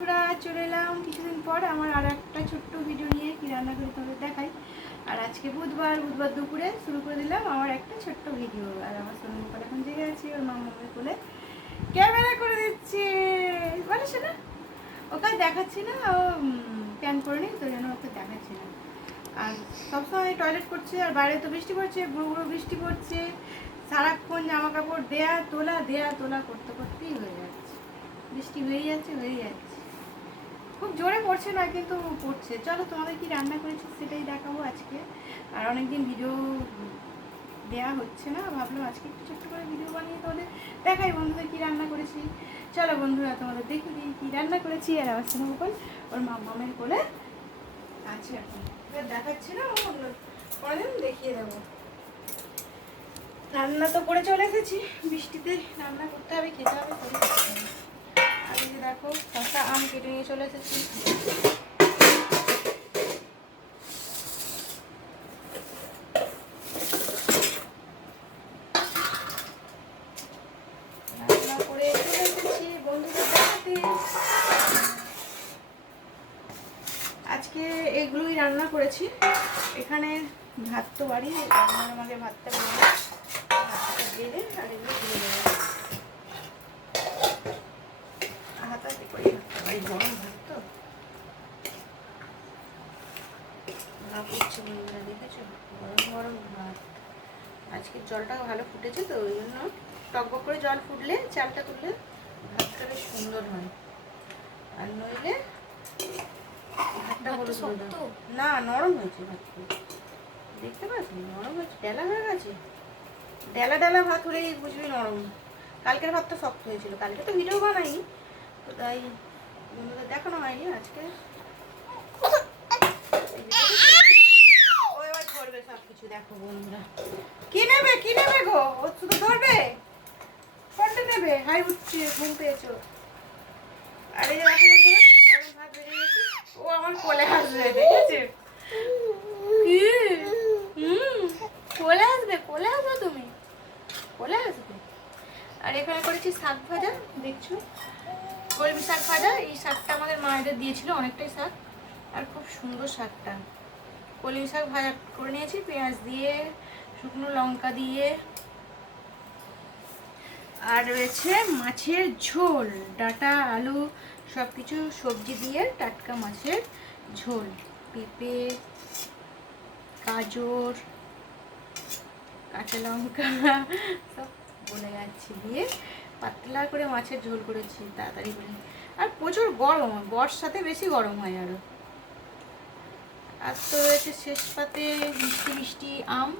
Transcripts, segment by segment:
আমরা চলে এলাম কিছুদিন পর আমার আর একটা ছোট্ট ভিডিও নিয়ে কি রান্না করে তোমাদের দেখাই। আর আজকে বুধবার দুপুরে শুরু করে দিলাম আমার একটা ছোট্ট ভিডিও। আর আমার সঙ্গে গোপাল এখন জেগে আছে, ওর মামাকে বলে ক্যামেরা করে দিচ্ছে, বলে সেটা ওকে দেখাচ্ছি না, ও প্যান করে নি তো যেন ওকে দেখাচ্ছি না। আর সবসময় টয়লেট করছে, আর বাইরে তো বৃষ্টি পড়ছে, গুঁড়ো গুঁড়ো বৃষ্টি পড়ছে, সারাক্ষণ জামা কাপড় দেয়া তোলা করতে করতেই হয়ে যাচ্ছে। বৃষ্টি হয়ে যাচ্ছে। খুব জোরে পড়ছে না, কিন্তু পড়ছে। চলো তোমাদের কি রান্না করেছি সেটাই দেখাবো আজকে। আর অনেকদিন ভিডিও দেওয়া হচ্ছে না, ভাবলাম আজকে একটু ছোট্ট করে ভিডিও বানিয়ে তোমাদের দেখাই বন্ধুদের কি রান্না করেছি। চলো বন্ধুরা তোমাদের দেখি দিই কী রান্না করেছি। আর আমার সঙ্গে বল ওর মামের কোলে আছে, এখন দেখাচ্ছি না, কোনোদিন দেখিয়ে দেবো। রান্না তো করে চলে এসেছি, বৃষ্টিতে রান্না করতে হবে, খেতে হবে, আর এই যে দেখো শসা আম কেটে নিয়ে চলে এসেছি। রান্না করে চলে এসেছি বন্ধুদের দেখাতে। আজকে এগুলোই রান্না করেছি। এখানে ভাত তো বাড়ি, রান্নার মাঝে ভাতটা দিয়ে দেয় আর এগুলো দিয়ে দেবো। হাতাতে করি বাড়ি, গরম ভাত তো না করছে বন্ধুরা, দেখেছো গরম গরম ভাত। আজকে জলটা ভালো ফুটেছে তো ওই জন্য টকবক করে জল ফুটলে চালটা তুললে ভাতটা বেশ সুন্দর হয়। আর নইলে ভাতটা হলুদ না, নরম হয়েছে ভাতটা, দেখতে পাচ্ছি নরম হয়েছে, ডেলা হয়ে গেছে। ডেলা ভাত হলেই বুঝবি নরম। কালকের ভাতটা শক্ত হয়েছিল, কালকে তো ভিডিও বানাইনি তো তাই বন্ধুদের দেখানো হয়নি। আজকে ও এবার ধরবে সব কিছু, দেখো বন্ধুরা কি নেবে গো, ও শুধু ধরবে, কোনটা নেবে? হাই উঠছে, ঘুম পেয়েছো। আর এই যে দেখো বন্ধুরা গরম ভাত বেড়ে গেছে, ও আমার কোলে আসবে, দেখেছে কি? কোলে আসবে তুমি, কোলে আসবে। আর এখানে করেছি শাক ভাজা, দেখছো কলমি শাক ভাজা। এই শাকটা আমাদের মায়েদের দিয়েছিল, অনেকটাই শাক, আর খুব সুন্দর শাকটা। কলমি শাক ভাজা করে নিয়েছি পেঁয়াজ দিয়ে, শুকনো লঙ্কা দিয়ে। আর রয়েছে মাছের ঝোল, ডাঁটা আলু সব কিছু সবজি দিয়ে টাটকা মাছের ঝোল, পেঁপে গাজর কাঁচা লঙ্কা সব বলে যাচ্ছি দিয়ে পাতলা করে মাছের ঝোল করেছি তাড়াতাড়ি করে। আর প্রচুর গরম, বর্ষাতে বেশি গরম হয় আরও। আর তো রয়েছে শেষ পাতে মিষ্টি মিষ্টি আম,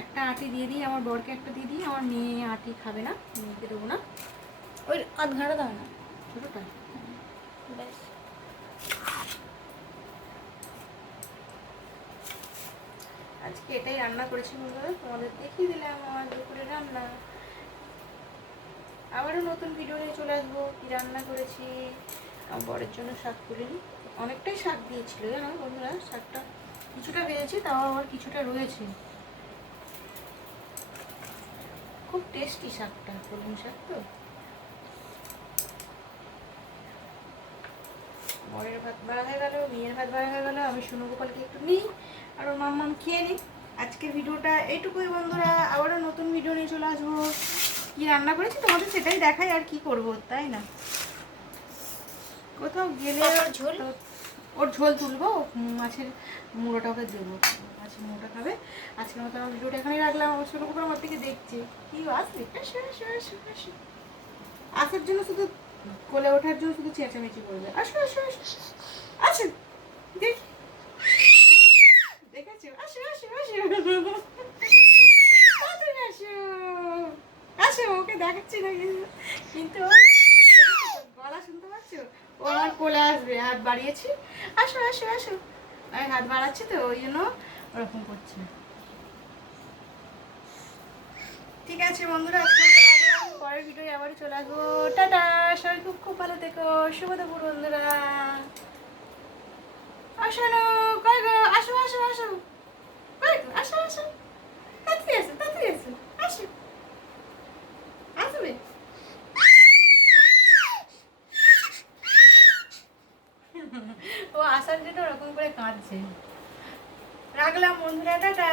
একটা আটি দিয়ে দিই, আমার বরকে একটা দিয়ে দিই, আমার মেয়ে আটি খাবে না, মেয়েকে দেবো না। ওই আধ ঘাটা দাও না, ছোটোটা ব্যাস। আজকে এটাই রান্না করেছি বন্ধুরা, তোমাদের দেখিয়ে দিলাম আমার দুপুরে রান্না। আবারও নতুন ভিডিও নিয়ে চলে আসবো কি রান্না করেছি। আমার বরের জন্য শাক তুলিনি, অনেকটাই শাক দিয়েছিল জানো বন্ধুরা, শাকটা কিছুটা ভেজেছি, তাও আবার কিছুটা রয়েছে। খুব টেস্টি শাকটা, কলমি শাক তো। বরের ভাত বাড়া হয়ে গেল, মেয়ের ভাত বাড়া হয়ে গেল, আমি সোনু গোপালকে একটু নিই আর ওর মাম্মাম খেয়ে নিই। আজকের ভিডিওটা এইটুকুই বন্ধুরা, আবারও নতুন ভিডিও নিয়ে চলে আসবো। কি রান্না করেছি তোমাদের সেটাই দেখাই, আর কি করব তাই না। কোথাও গেলে ওর ঝোল তুলবো, মাছের মুড়োটা ওকে দেবো, মাছের মুড়োটা খাবে। আজকের মতো আমার ভিডিওটা এখানেই রাখলাম। আমার ছোটো কুকুর আমার দিকে দেখছে, কি আসবে আসার জন্য, শুধু কোলে ওঠার জন্য শুধু চেঁচামেচি করবে, আসো আসো আসো আসো, দেখ দেখেছো, আসো আসো আসো আসো আসো, ওকে দেখাচ্ছি না কিন্তু গলা শুনতে পাচ্ছ, ও আমার কোলে আসবে, হাত বাড়িয়েছি, আসো আসো আসো, আমি হাত বাড়াচ্ছি তো ওই জন্য ওরকম করছে। ঠিক আছে বন্ধুরা, আজকে রাখলাম, পরের ভিডিও আবার চলে আসবো। টাটা, সবাই খুব খুব ভালো থেকো, শুভ দুপুর বন্ধুরা। আসো না, কই গো, আসো আসো আসো, কই গো, আসো আসো, তাড়াতাড়ি আসো আসো, আসবে। ও আসার জন্য ওরকম করে কাঁদছে। রাখলাম বন্ধুরা, টাটা।